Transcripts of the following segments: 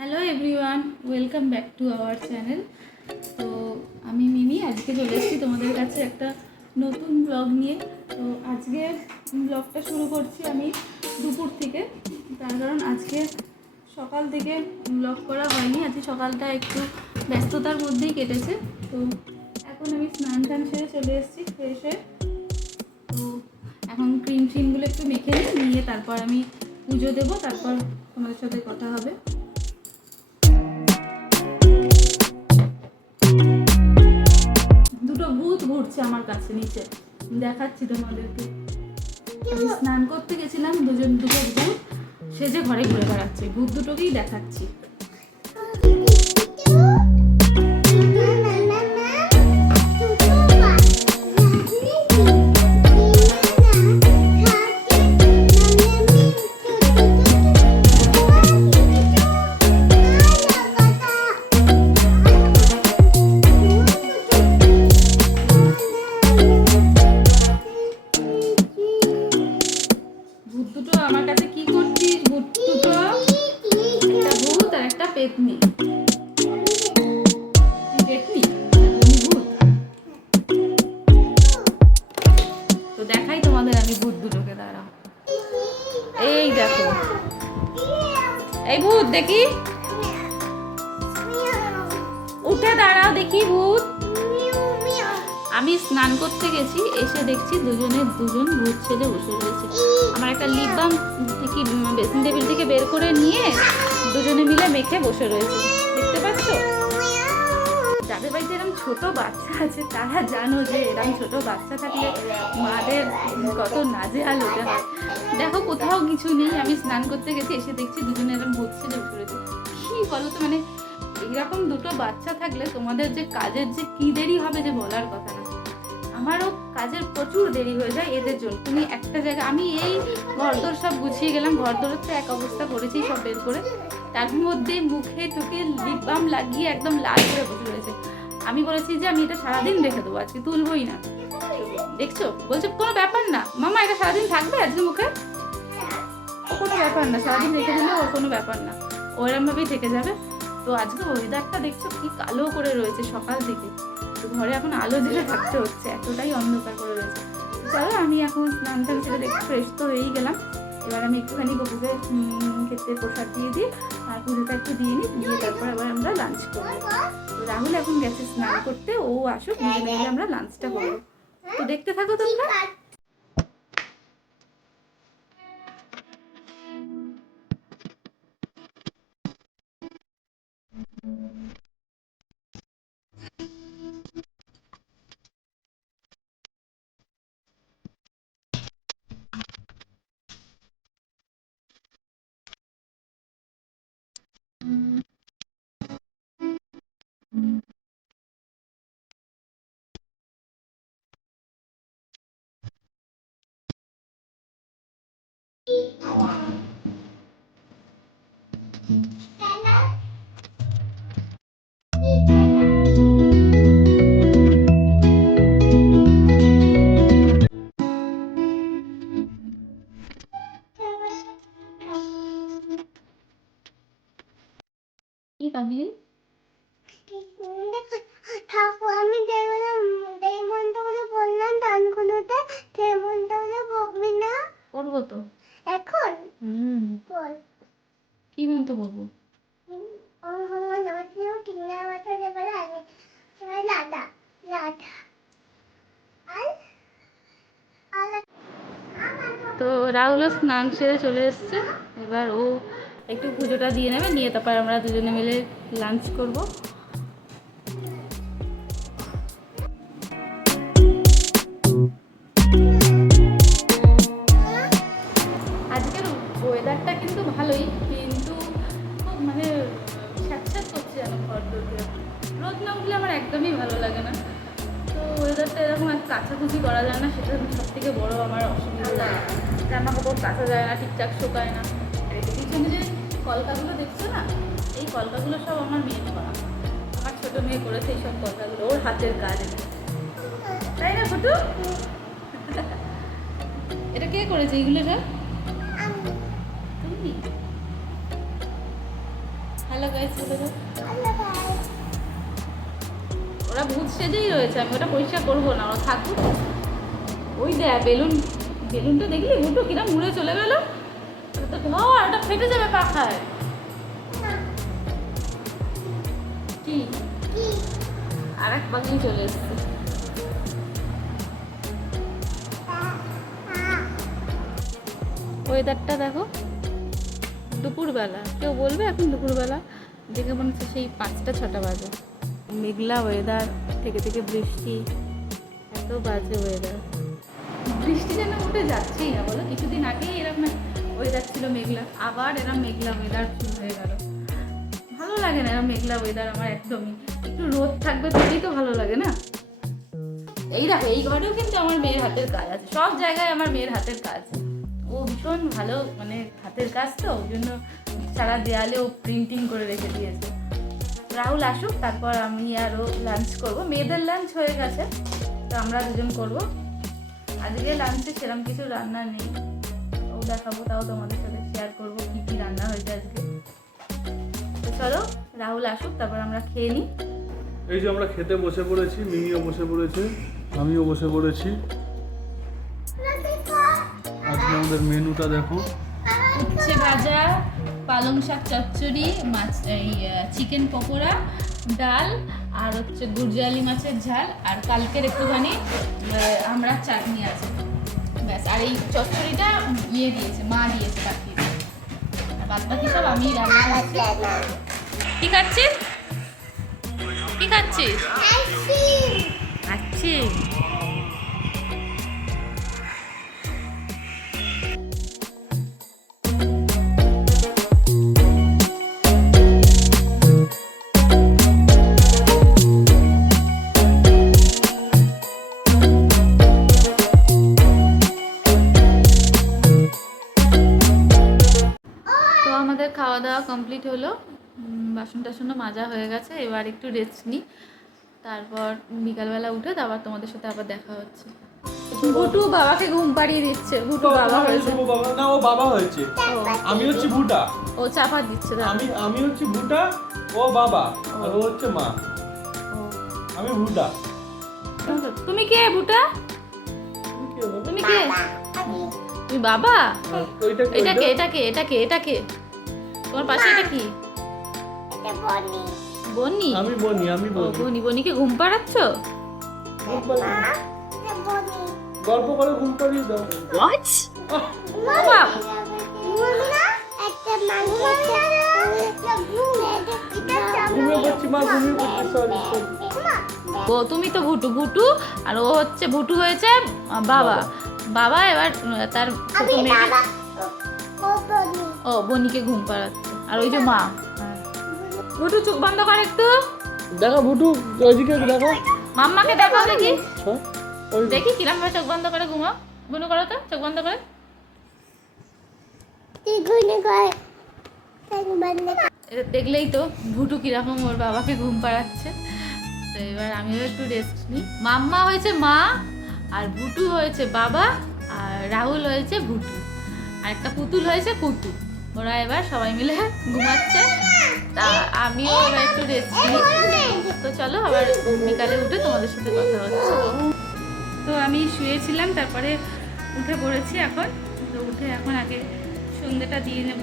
Hello everyone, welcome back to our channel. তো আমি মিমি আজকে চলে এসেছি তোমাদের কাছে একটা নতুন ব্লগ নিয়ে। তো আজকে ব্লগটা শুরু করছি আমি দুপুর থেকে, তার কারণ আজকে সকাল থেকে ব্লগ করা হয়নি। আজকে সকালটা একটু ব্যস্ততার মধ্যেই কেটেছে। তো এখন আমি স্নান টান সেরে চলে এসেছি ফ্রেশ হয়ে। তো এখন ক্রিম ট্রিমগুলো একটু মেখে নিয়ে তারপর আমি পুজো দেবো, তারপর তোমাদের সাথে কথা হবে। দুটো ভূত ঘুরছে আমার কাছে নিচে, দেখাচ্ছি তোমাদেরকে। আমি স্নান করতে গেছিলাম, দুটো ভূত সেজে ঘরে ঘুরে বেড়াচ্ছে। ভূত দুটোকেই দেখাচ্ছি। ভূত দুটো আমার কাছে কি করছিস? ভূত দুটো, একটা ভূত আর একটা পেতনি। পেতনি ভূত। তো দেখাই তোমাদের আমি ভূত দুটোকে, দাঁড়াও। এই দেখো, এই ভূত দেখি, উঠে দাঁড়াও দেখি ভূত। আমি স্নান করতে গেছি, এসে দেখছি দুজন ভূত ছেলে বসে রয়েছে। আমার একটা লিপ বাম থেকে বেসিন টেবিল থেকে বের করে নিয়ে দুজনে মিলে মেখে বসে রয়েছে, দেখতে পাচ্ছ? যাদের বাড়িতে এরকম ছোট বাচ্চা আছে তারা জানো যে এরকম ছোট বাচ্চা থাকলে মাদের কত নাজেহাল হতে হয়। দেখো, কোথাও কিছু নেই, আমি স্নান করতে গেছি, এসে দেখছি দুজনে এরকম ভূত ছেলে বসে রয়েছে। কি বলো তো, মানে এইরকম দুটো বাচ্চা থাকলে তোমাদের যে কাজের যে কি দেরি হবে যে বলার কথা না। আমারও কাজের প্রচুর দেরি হয়ে যায় এদের জন্য। তুমি একটা জায়গায়, আমি এই ঘরদোর সব গুছিয়ে গেলাম, ঘরদোরের তো এক অবস্থা করেছি সব বের করে, তার মধ্যে মুখে টুকে লিপ বাম লাগিয়ে একদম লাল করে বসে রয়েছে। আমি বলেছি যে আমি এটা সারাদিন রেখে দেবো, আজকে তুলবই না। দেখছো, বলছে কোনো ব্যাপার না মামা, এটা সারাদিন থাকবে আজকে মুখে, কোনো ব্যাপার না, সারাদিন রেখে দিলে ওর কোনো ব্যাপার না, ওরম ভাবেই থেকে যাবে। তো আজকে ওয়েদারটা দেখছো কি কালো করে রয়েছে সকাল থেকে। তো ঘরে এখন আলো জ্বেলে থাকতে হচ্ছে, এতটাই অন্ধকার করে রয়েছে। চলো, আমি এখন স্নান টান সেরে দেখতে ফ্রেশ তো হয়েই গেলাম। এবার আমি একটুখানি গপুকে ক্ষেত্রে প্রসাদ দিয়ে দিই আর পুজোটা একটু দিয়ে নিই, দিয়ে তারপর আবার আমরা লাঞ্চ করবো। তো রাহুল এখন গেছে স্নান করতে, ও আসুক, দুজনে মিলে আমরা লাঞ্চটা করবো। তো দেখতে থাকো তোমরা। কি কাঁদলি? ঠাকুর আমি দেখলাম, এই মন্ত্রগুলো বললাম দানগুলোতে, সেই মন্ত্রগুলো বলবি না? করবো তো এখন বল। কি মন্ত্র বলবো? ওম নমঃ শিবায়, কিংনা মাথা দেবলা আমি রাধা রাধা আর তো রাহুলও স্নান সেরে চলে এসছে, এবার ও একটু পুজোটা দিয়ে নেবে, নিয়ে তারপর আমরা দুজনে মিলে লাঞ্চ করব। আজকের ওয়েদারটা কিন্তু ভালোই, কিন্তু খুব মানে স্যাঁতস্যাঁত করছে যেন ঘর দৌড়ে। রোদ না উঠলে আমার একদমই ভালো লাগে না। তো ওয়েদারটা এরকম আর কাচাকুচি করা যায় না, সেটা সব থেকে বড়ো আমার অসুবিধা। জামা কাপড় কাচা যায় না, ঠিকঠাক শোকায় না। আর এই পিছনে যে কলকাগুলো দেখছো না, এই কলকাগুলো সব আমার মেয়ে করা, আমার ছোটো মেয়ে করেছে এই সব কলকাগুলো, ওর হাতের কাজ, তাই না ফটু? এটা কে করেছে এইগুলো সব? তুমি? হ্যালো গাইস বলে দাও। আল্লাহ গাইস। ওরা ভূত সেজেই রয়েছে, আমি ওটা পরিষ্কার করবো না, ওরা থাকুক। ওই দেখ বেলুন, বেলুনটা দেখলি ভুটো কিরম মুড়ে চলে গেল। ওটা তো ধর, ওটা ফেটে যাবে পাখায়। কি কি? আর এক পাখি চলে এসছে। ওয়েদারটা দেখো, দুপুরবেলা, কেউ বলবে এখন দুপুরবেলা? দেখে মনে হচ্ছে সেই 5টা 6টা বাজে। মেঘলা ওয়েদার, থেকে থেকে বৃষ্টি, এত বাজে ওয়েদার। বৃষ্টি যেন উঠে যাচ্ছেই না বলো। কিছুদিন আগেই এরকম ওয়েদার ছিল মেঘলা, আবার এরকম মেঘলা ওয়েদার শুরু হয়ে গেল। ভালো লাগে না এরকম মেঘলা ওয়েদার আমার একদমই। একটু রোদ থাকবে তবেই তো ভালো লাগে না। এই দেখো, এই ঘরেও কিন্তু আমার মেয়ের হাতের কাজ আছে, সব জায়গায় আমার মেয়ের হাতের কাজ। ও ভীষণ ভালো মানে হাতের কাজ, তো ওই জন্য সারা দেয়ালে ও প্রিন্টিং করে রেখে দিয়েছে। রাহুল আসুক, তারপর আমি আরও লাঞ্চ করব। মেয়েদের লাঞ্চ হয়ে গেছে, তো আমরা দুজন করব। আজকে লাঞ্চে সেরকম কিছু রান্না নেই, ও দেখাবো, তাও তোমাদের সাথে শেয়ার করবো কী কী রান্না হয়েছে আজকে। তো চলো রাহুল আসুক, তারপর আমরা খেয়ে নিই। এই যে আমরা খেতে বসে পড়েছি, মিমিও বসে পড়েছে, আমিও বসে পড়েছি। আজকে আমাদের মেনুটা দেখো। উচ্ছে ভাজা, পালং শাক চচ্চড়ি, মাছ, এই চিকেন পকোড়া, ডাল, আর হচ্ছে গুরজালি মাছের ঝাল, আর কালকের একটুখানি আমরা চাটনি আছে, ব্যাস। আর এই চচ্চড়িটা ইয়ে দিয়েছে, মা দিয়েছে পাঠিয়ে, আর বাদ বাকি সব আমি রান্না করছি। কি খাচ্ছিস? কি খাচ্ছিস? আচ্ছা, তো আমাদের খাওয়া দাওয়া কমপ্লিট হলো, বাসন টাসনও মাজা হয়ে গেছে। এবার একটু রেস্ট নিই, তারপর বিকালবেলা উঠে তারপর তোমাদের সাথে আবার দেখা হচ্ছে। ভুটু বাবাকে ঘুম পাড়িয়ে দিচ্ছে। ভুটু বাবা হয়েছে। ও বাবা না, ও বাবা হয়েছে। আমি হচ্ছে ভুটা। ও চাপা দিচ্ছে দাঁড়া। আমি হচ্ছে ভুটা, ও বাবা, আর ও হচ্ছে মা। আমি ভুটা। তুমি কে ভুটা? কি হলো? তুমি কে? তুমি বাবা? ওইটা কি? এটা কে? এটা কে? এটা কে? এটা কে? তোমার পাশে এটা কি? এটা বনি। বনি? আমি বনি, আমি ও বনি। বনি। বনিকে ঘুম পাড়াচ্ছ? এটা বনি। গল্প করে ঘুম পাড়িয়ে দাও। বাবা মুন্না একটা মানুষ একটা ঘুম। এটা ঘুমিয়ে পড়ছি মা, ঘুমিয়ে পড়ছি, সরি সরি। ও তুমি তো ভুটু। ভুটু আর ও হচ্ছে ভুটু হয়েছে বাবা। বাবা এবার তার ছোট আমি মেয়ে। বাবা। ও বনি। ও বনিকে ঘুম পাড়াচ্ছে, আর ওই যে মা। ভুটু চোখ বন্ধ কর একটু। দেখো ভুটু, ওইদিকে দেখো। মাম্মাকে দেখাও দেখি, হ্যাঁ, ওই দেখি কিরম ভাবে চোখ বন্ধ করে ঘুমাও। গুনু করো তো, চোখ বন্ধ করে। তুই গুনে কর। তাই বন্ধ কর। এটা দেখলেই তো ভুটু কিরকম ওর বাবাকে ঘুম পাড়াচ্ছে। তো এবার আমিও একটু রেস্ট নিই। মাম্মা হয়েছে মা, আর ভুটু হয়েছে বাবা, আর রাহুল হয়েছে ভুটু, আর একটা পুতুল হয়েছে কুতু। ওরা এবার সবাই মিলে ঘুমাচ্ছে, তা আমিও এবার একটু রেস্ট নিই। তো চলো আবার বিকালে উঠে তোমাদের সাথে কথা হচ্ছে। তো আমি শুয়েছিলাম, তারপরে উঠে পড়েছি এখন। তো উঠে এখন আগে সন্ধ্যেটা দিয়ে নেব,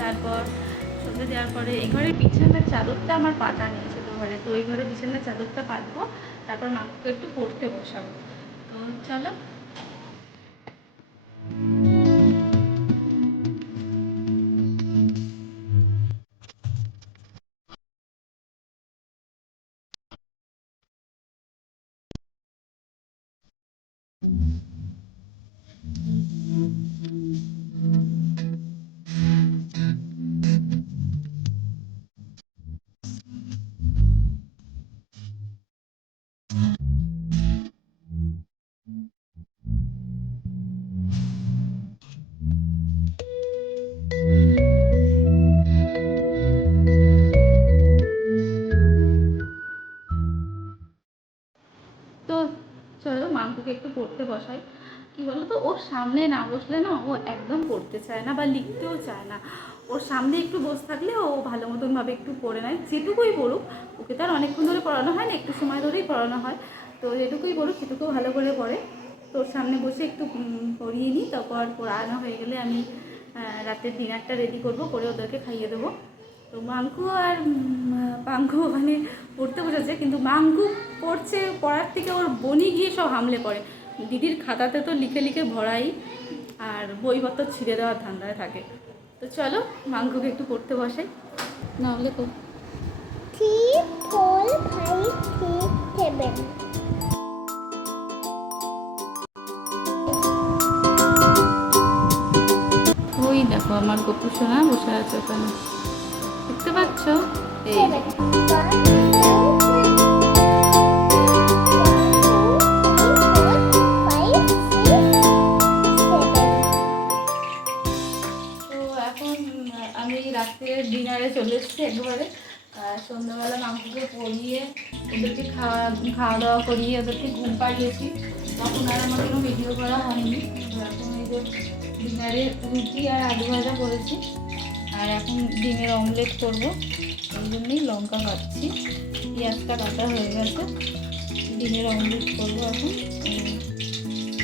তারপর সন্ধ্যে দেওয়ার পরে এই ঘরের বিছানার চাদরটা আমার পাতা নেই ছোটো ঘরে, তো ওই ঘরে বিছানার চাদরটা পাতবো, তারপর মাকে একটু পড়তে বসাবো। তো চলো। সামনে না বসলে না ও একদম পড়তে চায় না বা লিখতেও চায় না। ওর সামনে একটু বসে থাকলে ও ভালো মতনভাবে একটু পড়ে নেয়, যেটুকুই পড়ুক। ওকে তো আর অনেকক্ষণ ধরে পড়ানো হয় না, একটু সময় ধরেই পড়ানো হয়। তো যেটুকুই পড়ুক সেটুকু ভালো করে পড়ে। তোর সামনে বসে একটু পড়িয়ে নিই, তারপর পড়ানো হয়ে গেলে আমি রাতের ডিনারটা রেডি করবো, করে ওদেরকে খাইয়ে দেবো। তো মাঙ্কু আর পাঙ্কু ওখানে পড়তে বসেছে, কিন্তু মাঙ্কু পড়ছে, পড়ার থেকে ওর বোনই গিয়ে সব হামলে পড়ে। দিদির খাতাতে তো লিখে লিখে ভরাই, আর বইপত্র ছিঁড়ে দেওয়ার ধান্দায় থাকে। তো চলো মাঙ্কুকে একটু পড়তে বসাই, নাহলে তো 3, 4, 5, 6, 7. ওই দেখো আমার গপু সোনা বসে আছে ওখানে, দেখতে পাচ্ছ? এই 7. তো এখন আমি রাত্রে ডিনারে চলে এসেছি একবারে। সন্ধ্যাবেলা মাংসকে পরিয়ে ওদেরকে খাওয়া দাওয়া করিয়ে ওদেরকে ঘুম পাড়িয়েছি, তখন আর আমার কোনো ভিডিও করা হয়নি। তো এখন এই যে ডিনারে রুটি আর আলু ভাজা করেছি, আর এখন ডিমের অমলেট করবো, এই জন্যই লঙ্কা কাটছি। পেঁয়াজটা কাটা হয়ে গেছে, ডিমের অমলেট করবো এখন।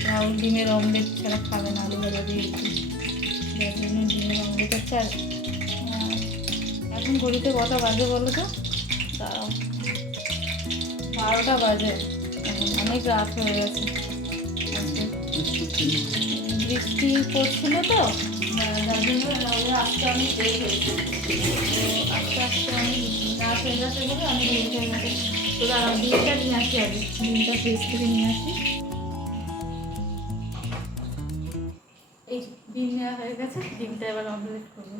রাহুল ডিমের অমলেট ছাড়া খাবে না, আলু ভাজা দিয়েছি, যার জন্য ডিমের অমলেট হচ্ছে। আর এখন ঘড়িতে কটা বাজে বলো তো? দাঁড়াও, 12টা বাজে, এখন অনেক রাত হয়ে গেছে। বৃষ্টি পড়ছিল তো, যার জন্য রাহুলের আসতে অনেক লেট হয়েছে। তো আস্তে আস্তে অনেক রাত হয়ে গেছে বলে অনেক লেট হয়ে গেছে। তো দাঁড়াও, ডিমটা নিয়ে আসি, আগে ডিমটা ফ্রিজ থেকে নিয়ে আসি। এই ডিম নেওয়া হয়ে গেছে, ডিমটা এবার অমলেট করবো।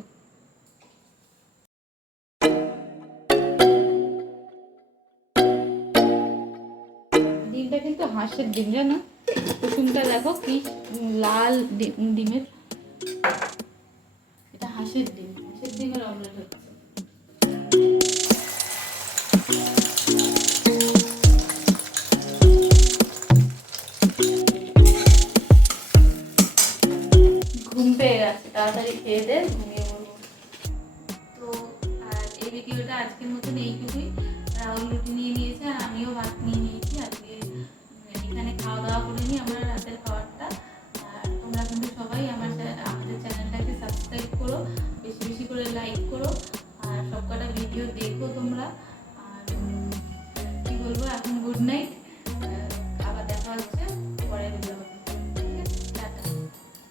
ডিমটা কিন্তু হাঁসের ডিম, জানো? কুসুমটা দেখো কি লাল ডিমের, এটা হাঁসের ডিম, হাঁসের ডিমের অমলেট হচ্ছে। ঘুম পেয়ে গেছে, তাড়াতাড়ি খেয়ে দে, ঘুমিয়ে পড়বো। তো আর এই ভিডিওটা আজকের মতন এইটুকুই। রাহুল রুটি নিয়ে নিয়েছে আর আমিও ভাত নিয়ে নিয়েছি। আজকে এখানে খাওয়া দাওয়া করে নিই আমরা রাতের খাবারটা। আর তোমরা কিন্তু সবাই আমাদের চ্যানেলটাকে সাবস্ক্রাইব করো, বেশি বেশি করে লাইক করো, আর সব কটা ভিডিও দেখো তোমরা। আর কি বলবো, এখন গুড নাইট।